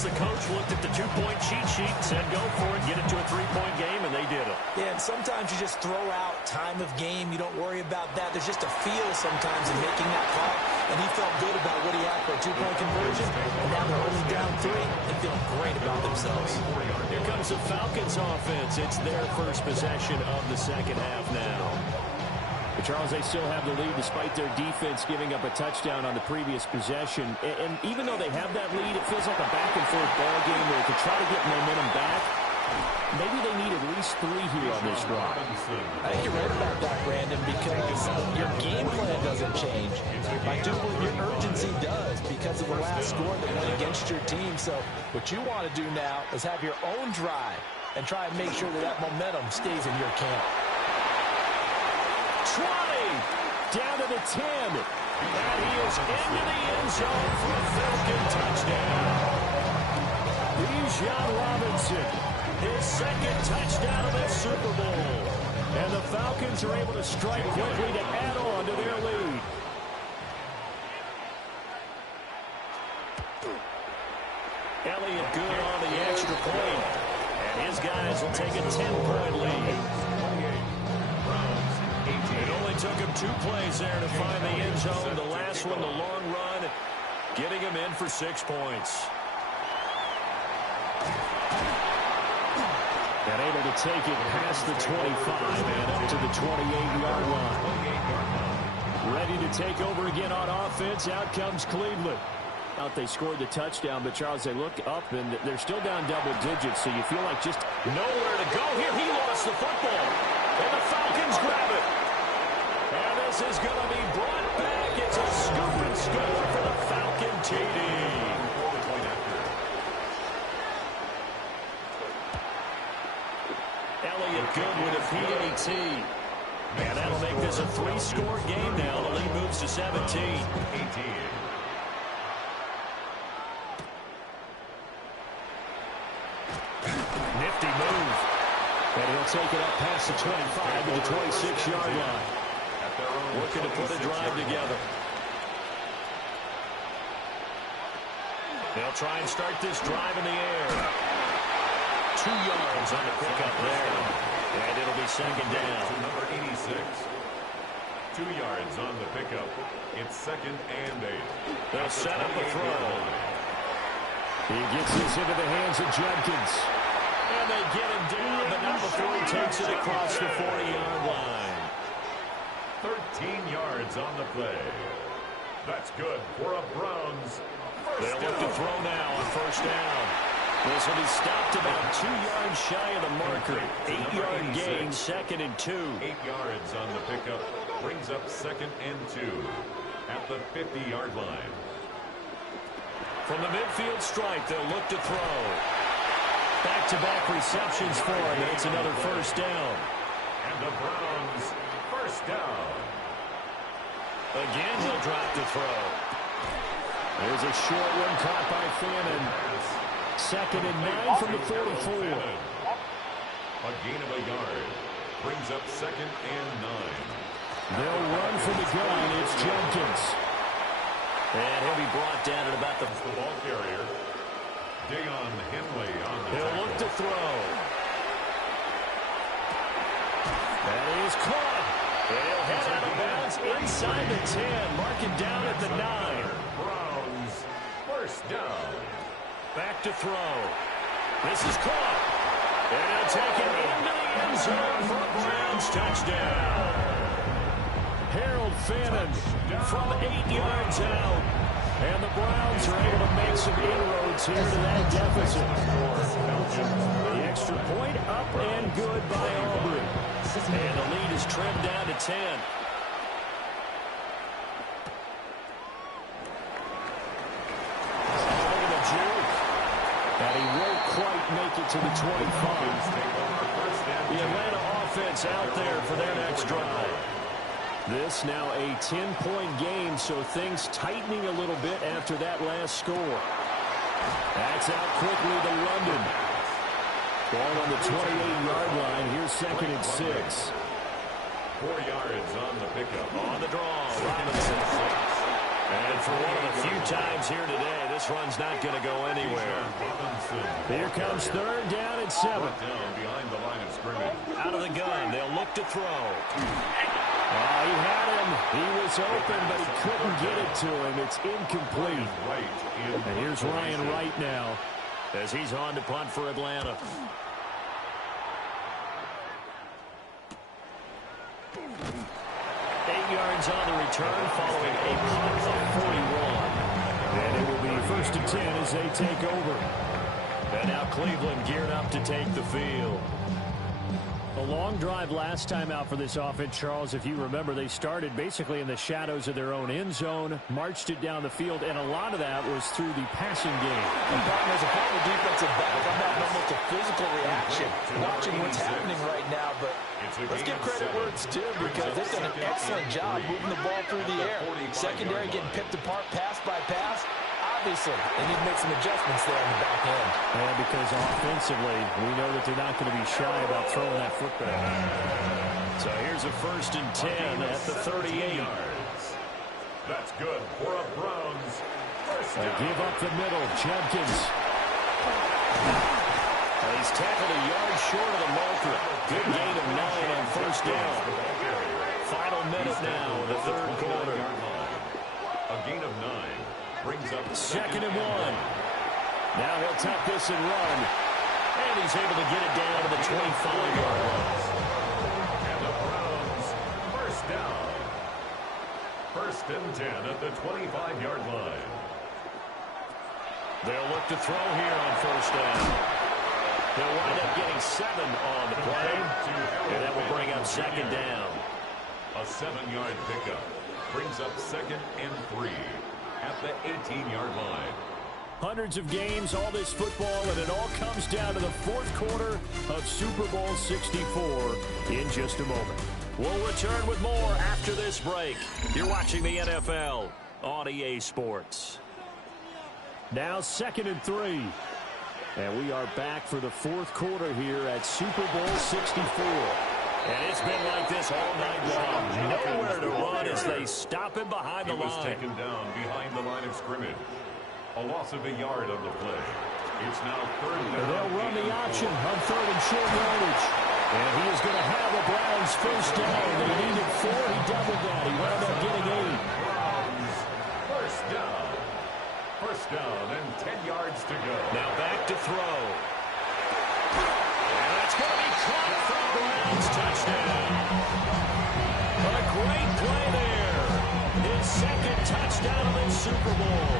guess the coach looked at the two-point cheat sheet and said, go for it, get it to a three-point game, and they did it. Yeah, and sometimes you just throw out time of game. You don't worry about that. There's just a feel sometimes in making that call, and he felt good about what he had for a two-point conversion, and now they're only down 3 and feeling great about themselves. Here comes the Falcons offense. It's their first possession of the second half now. But Charles, they still have the lead despite their defense giving up a touchdown on the previous possession. And even though they have that lead, it feels like a back-and-forth ball game where they could try to get momentum back. Maybe they need at least 3 here on this drive. I think you're right about that, Brandon, because your game plan doesn't change. I do believe your urgency does because of the last score that went against your team. So what you want to do now is have your own drive and try and make sure that that momentum stays in your camp. 20, down to the 10, and he is into the end zone for a Falcon touchdown. Bijan Robinson, his second touchdown of the Super Bowl, and the Falcons are able to strike quickly to add on to their lead. Elliott good on the extra point, and his guys will take a 10-point lead. It only took him 2 plays there to find the end zone. The last one, the long run, getting him in for 6 points. And able to take it past the 25 and up to the 28-yard line. Ready to take over again on offense. Out comes Cleveland. Out they scored the touchdown, but Charles, they look up and they're still down double digits, so you feel like just nowhere to go here. He lost the football, and the Falcons grab it. And this is going to be brought back. It's a scoop and score for the Falcon TD. Elliott good with a PAT. And that'll make this a 3-score game now. The lead moves to 17. Nifty move. And he'll take it up past the 25 to the 26-yard line. Looking to put a drive together. They'll try and start this drive in the air. 2 yards on the pickup there. And it'll be second down. Number 86. 2 yards on the pickup. It's second and 8. They'll set up a throw. He gets this into the hands of Jenkins. And they get him down, but not before he takes it across the 40-yard line. 13 yards on the play. That's good for a Browns first They'll look down. to throw now on first down. This will be stopped about 2 yards shy of the marker. 8-yard gain, second and 2. 8 yards on the pickup. Brings up second and 2 at the 50-yard line. From the midfield stripe, they'll look to throw. Back-to-back receptions for him, and it's another first down. And the Browns first down. Again, he'll drop the throw. There's a short one caught by Fannin. Second and 9 from the 44. A gain of a yard. Brings up second and 9. They'll run from the gun. It's Jenkins. And he'll be brought down at about the ball carrier. Deion Henley on the He'll look to throw. That is caught. He'll head out of bounds inside the 10. Mark it down at the 9. Browns first down. Back to throw. This is caught. And he'll take it into the end zone for a Browns touchdown. Harold Fannin from 8 yards out. And the Browns are able to make some inroads here to that deficit. The extra point up and good by Aubrey. And the lead is trimmed down to 10. Look at the juke. And he won't quite make it to the 25. The Atlanta offense out there for their next drive. This now a 10-point game, so things tightening a little bit after that last score. That's out quickly to London. Ball on the 28-yard line. Here's second and 6. 4 yards on the pickup. On the draw, Robinson. And for one of the few times here today, this run's not going to go anywhere. Here comes third down and 7. Behind the line of scrimmage. Out of the gun, they'll look to throw. He had him. He was open, but he couldn't get it to him. It's incomplete. And here's Ryan Wright now as he's on to punt for Atlanta. 8 yards on the return following a punt of 41. And it will be 1st and 10 as they take over. And now Cleveland geared up to take the field. A long drive last time out for this offense, Charles. If you remember, they started basically in the shadows of their own end zone, marched it down the field, and a lot of that was through the passing game. And partners, a part of the defensive back, I'm having almost a physical reaction watching what's happening right now, but let's give credit where it's due because they've done an excellent job moving the ball through the air. Secondary getting picked apart pass by pass. Obviously, they need to make some adjustments there in the back end. And because offensively, we know that they're not going to be shy about throwing that football. So here's a 1st and 10 at the 38. That's good for a Browns. They give up the middle. Jenkins. He's tackled a yard short of the marker. Good gain of 9 on 1st down. Final minute now in the 3rd quarter. A gain of 9. Brings up 2nd and 1. Now he'll tuck this and run. And he's able to get it down to the 25-yard line. And the Browns, 1st down. 1st and 10 at the 25-yard line. They'll look to throw here on 1st down. They'll wind up getting 7 on the play. And that will bring up 2nd down. A 7-yard pickup. Brings up 2nd and 3. At the 18-yard line. Hundreds of games, all this football, and it all comes down to the 4th quarter of Super Bowl 64 in just a moment. We'll return with more after this break. You're watching the NFL on EA Sports. Now 2nd and 3. And we are back for the 4th quarter here at Super Bowl 64. And it's been like this all night long. Nowhere to run as they stop him behind the line. He was taken down behind the line of scrimmage. A loss of a yard on the play. It's now 3rd down. They'll run the option on 3rd and short yardage. And he is going to have the Browns 1st down. They needed 4. He doubled that. He wound up getting 8. Browns 1st down. 1st down and 10 yards to go. Now back to throw. And that's going to be caught for the Browns touchdown. A great play there. His 2nd touchdown of the Super Bowl.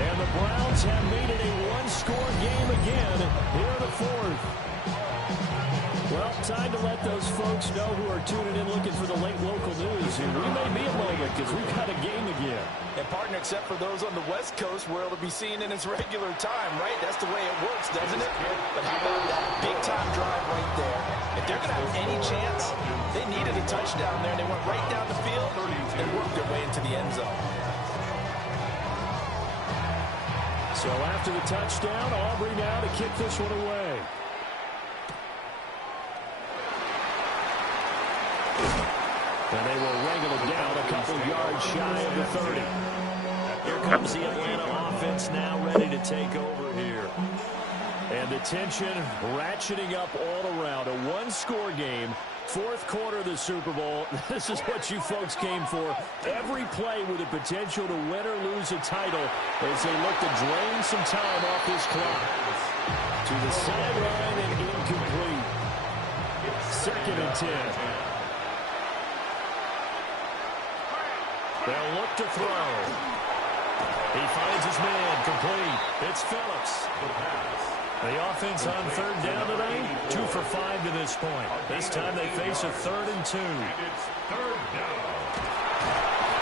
And the Browns have made it a one-score game again here in the 4th. Well, time to let those folks know who are tuning in looking for the late local news. And we may be a moment because we've got a game again. And partner, except for those on the West Coast where it'll be seen in its regular time, right? That's the way it works, doesn't it? But how about that big-time drive right there? If they're going to have any chance, they needed a touchdown there. And they went right down the field and worked their way into the end zone. So after the touchdown, Aubrey now to kick this one away. And they will wrangle it down a couple yards shy of the 30. Here comes the Atlanta offense now ready to take over here. And the tension ratcheting up all around. A one-score game. 4th quarter of the Super Bowl. This is what you folks came for. Every play with the potential to win or lose a title as they look to drain some time off this clock. To the sideline and incomplete. 2nd and 10. They'll look to throw. He finds his man complete. It's Phillips. The offense on 3rd down today, 2 for 5 to this point. This time they face a 3rd and 2. It's 3rd down.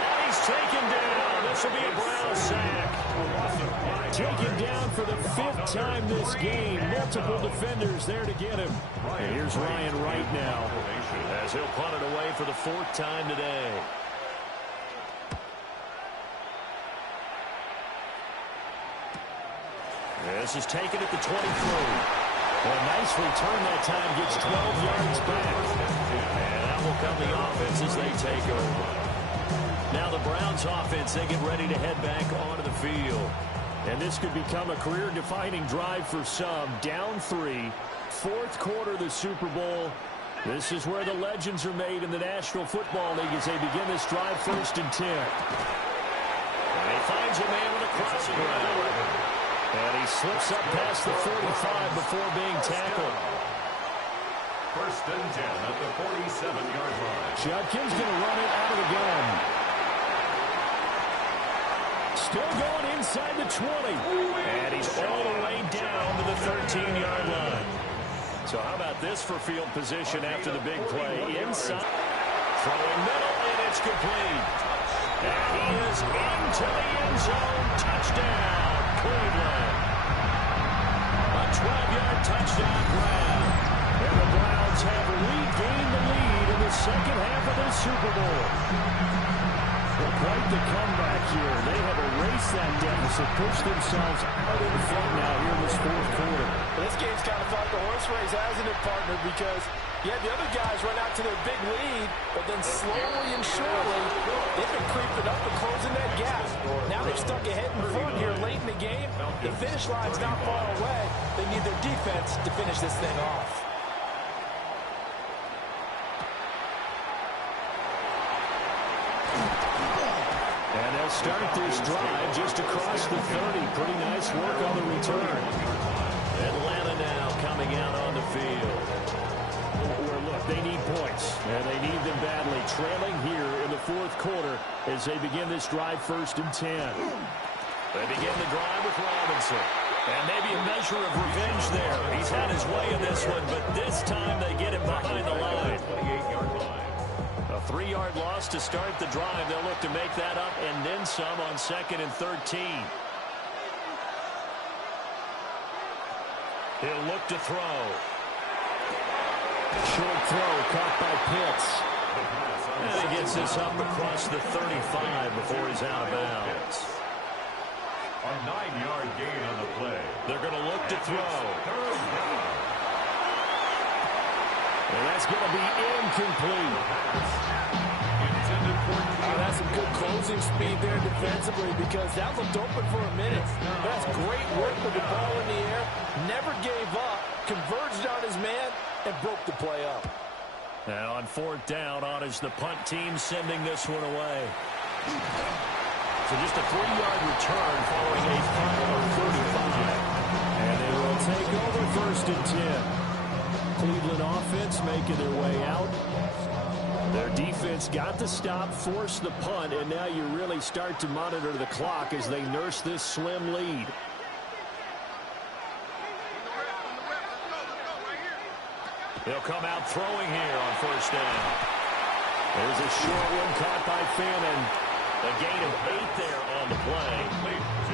And he's taken down. This will be a Brown sack. Taken down for the 5th time this game. Multiple defenders there to get him. And here's Ryan Wright now as he'll punt it away for the 4th time today. This is taken at the 23. Well, nice return that time. Gets 12 yards back. And that will come the offense as they take over. Now the Browns offense, they get ready to head back onto the field. And this could become a career-defining drive for some. Down 3, fourth quarter of the Super Bowl. This is where the legends are made in the National Football League as they begin this drive, 1st and 10. And he finds a man with a crossing route. And he slips up past the 45 before being tackled. 1st and 10 at the 47-yard line. Judkins going to run it out of the gun. Still going inside the 20. And he's all the way down to the 13-yard line. So how about this for field position after the big play? Inside. Throwing middle, and it's complete. And he is into the end zone. Touchdown, Cleveland. A 12-yard touchdown grab. And the Browns have regained the lead in the second half of the Super Bowl. Well, quite the comeback here. They have erased that deficit, pushed themselves out in front now here in this fourth quarter. Well, this game's kind of felt like a horse race, hasn't it, partner? Because, yeah, the other guys run out to their big lead, but then slowly and surely, they've been creeping up and closing that gap. Now they're stuck ahead in front here late in the game. The finish line's not far away. They need their defense to finish this thing off. And they'll start this drive just across the 30. Pretty nice work on the return. Atlanta now coming out on the field. Where, look, they need points, and they need them badly. Trailing here in the fourth quarter as they begin this drive, 1st and 10. They begin the drive with Robinson. And maybe a measure of revenge there. He's had his way in this one, but this time they get him behind the line. 28-yard line. A 3-yard loss to start the drive. They'll look to make that up and then some on 2nd and 13. He'll look to throw. Short throw caught by Pitts. And he gets this up across the 35 before he's out of bounds. A 9-yard gain on the play. They're going to look to throw. And that's going to be incomplete. That's some good closing speed there defensively because that looked open for a minute. That's great work with the ball in the air. Never gave up, converged on his man, and broke the play up. Now on 4th down, on is the punt team sending this one away. So just a 3-yard return following a punt of 35. And they will take over 1st and 10. Cleveland offense making their way out. Their defense got the stop, forced the punt, and now you really start to monitor the clock as they nurse this slim lead. They'll come out throwing here on 1st down. There's a short one caught by Fannin. A gain of 8 there on the play.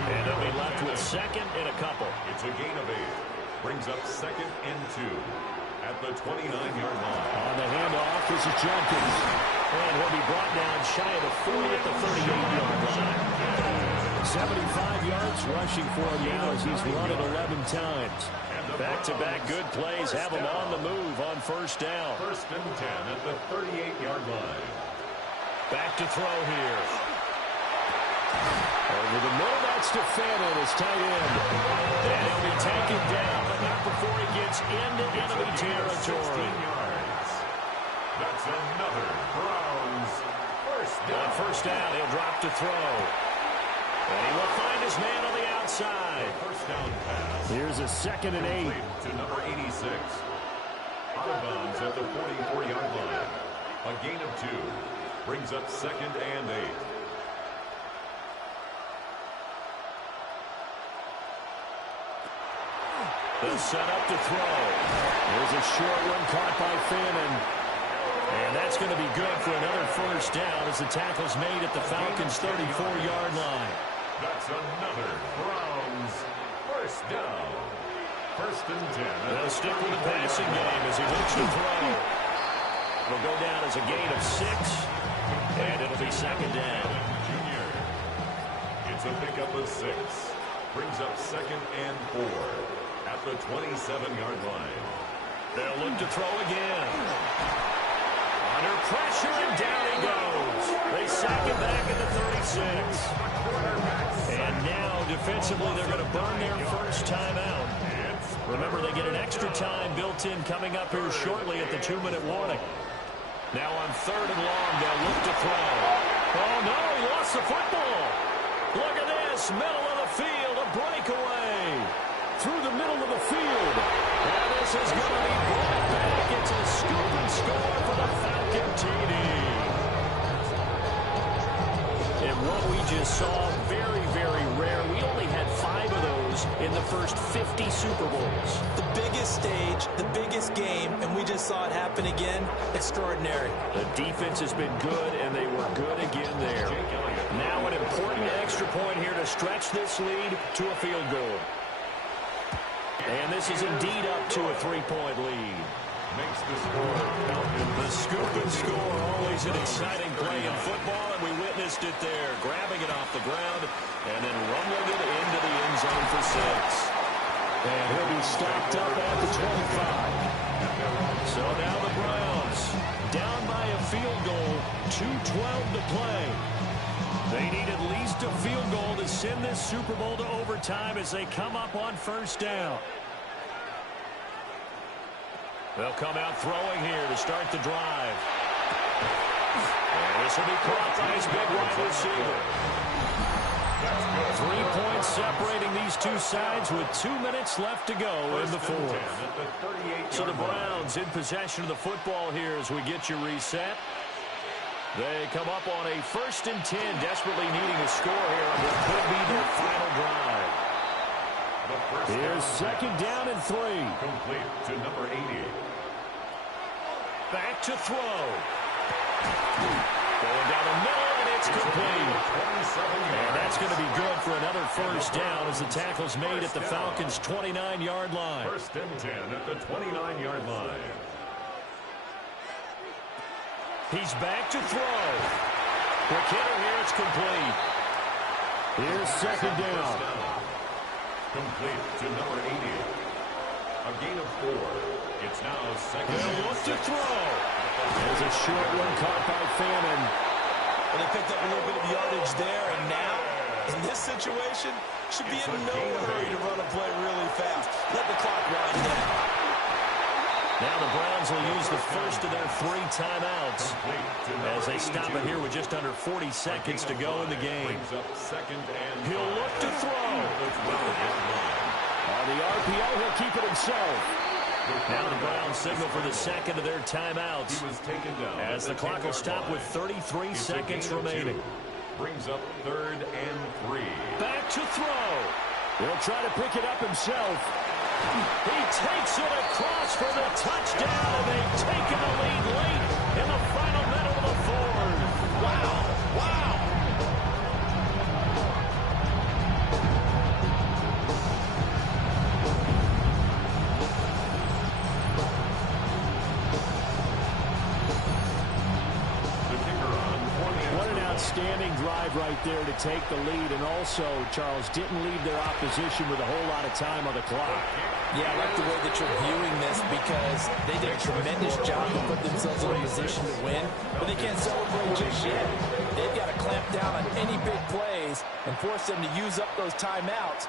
And they'll be left with 2nd and a couple. It's a gain of 8. Brings up 2nd and 2 at the 29-yard line. On the handoff, this is Judkins. And he'll be brought down shy of the 40 at the 38-yard line. 75 yards rushing for him now as he's run it 11 times. Back-to-back good plays have him on the move on 1st down. 1st and 10 at the 38-yard line. Back to throw here. Over the middle, that's to Fannin, his tight end. And he'll be taken down, but not before he gets into enemy territory. 16 yards. That's another Browns 1st down. On 1st down, he'll drop to throw. And he will find his man on the outside. 1st down pass. Here's a 2nd and 8. To number 86. Out of bounds at the 44-yard line. A gain of 2. Brings up 2nd and 8. They'll set up to throw. There's a short one caught by Fannin. And that's going to be good for another 1st down as the tackle's made at the Falcons' 34-yard line. That's another Browns 1st down. 1st and 10. They'll stick with the passing game as he looks to throw. It'll go down as a gain of 6. And it'll be 2nd down. Junior. It's a pickup of 6. Brings up 2nd and 4 at the 27-yard line. They'll look to throw again. Under pressure, and down he goes. They sack him back at the 36. And now, defensively, they're going to burn their first timeout. Remember, they get an extra time built in coming up here shortly at the 2-minute warning. Now on 3rd and long, they'll look to throw. Oh, no, he lost the football. Look at this, middle of the field, a breakaway. Through the middle of the field. And this is going to be brought back. It's a scoop and score for the Falcon TD. And what we just saw, very, very rare. We only had 5 of those in the first 50 Super Bowls. The biggest stage, the biggest game, and we just saw it happen again. Extraordinary. The defense has been good, and they were good again there. Now an important extra point here to stretch this lead to a field goal. And this is indeed up to a 3-point lead. Makes the score. The scoop and score, always an exciting play in football, and we witnessed it there. Grabbing it off the ground and then rumbling it into the end zone for 6. And he'll be stopped up at the 25. So now the Browns down by a field goal, 2:12 to play. They need at least a field goal to send this Super Bowl to overtime as they come up on 1st down. They'll come out throwing here to start the drive. And this will be caught by his big wide receiver. 3 points separating these two sides with 2 minutes left to go in the 4th. So the Browns in possession of the football here as we get you reset. They come up on a 1st and 10, desperately needing a score here on what could be their final drive. Here's 2nd down and 3. Complete to number 80. Back to throw. Going down the middle, and it's complete. And that's going to be good for another 1st down as the tackle's made at the Falcons' 29-yard line. 1st and 10 at the 29-yard line. He's back to throw. Quick hitter here, it's complete. Here's 2nd down. Complete to number 80. A gain of 4. It's now 2nd. They'll look to throw. There's a short one caught by Fannin. And they picked up a little bit of yardage there, and now, in this situation, should be in no hurry to run a play really fast. Let the clock wind down. Now the Browns will use the first of their 3 timeouts as they stop it here with just under 40 seconds to go in the game. He'll look to throw. On the RPO, he'll keep it himself. Now the Browns signal for the 2nd of their timeouts as the clock will stop with 33 seconds remaining. Brings up 3rd and 3. Back to throw. He'll try to pick it up himself. He takes it across for the touchdown, and they've taken the lead late in the final minute of the 4th. Wow. Wow. What an outstanding drive right there to take the lead, and also, Charles, didn't leave their opposition with a whole lot of time on the clock. Yeah, I like the way that you're viewing this because they did a tremendous job to put themselves in a position to win, but they can't celebrate just yet. They've got to clamp down on any big plays and force them to use up those timeouts.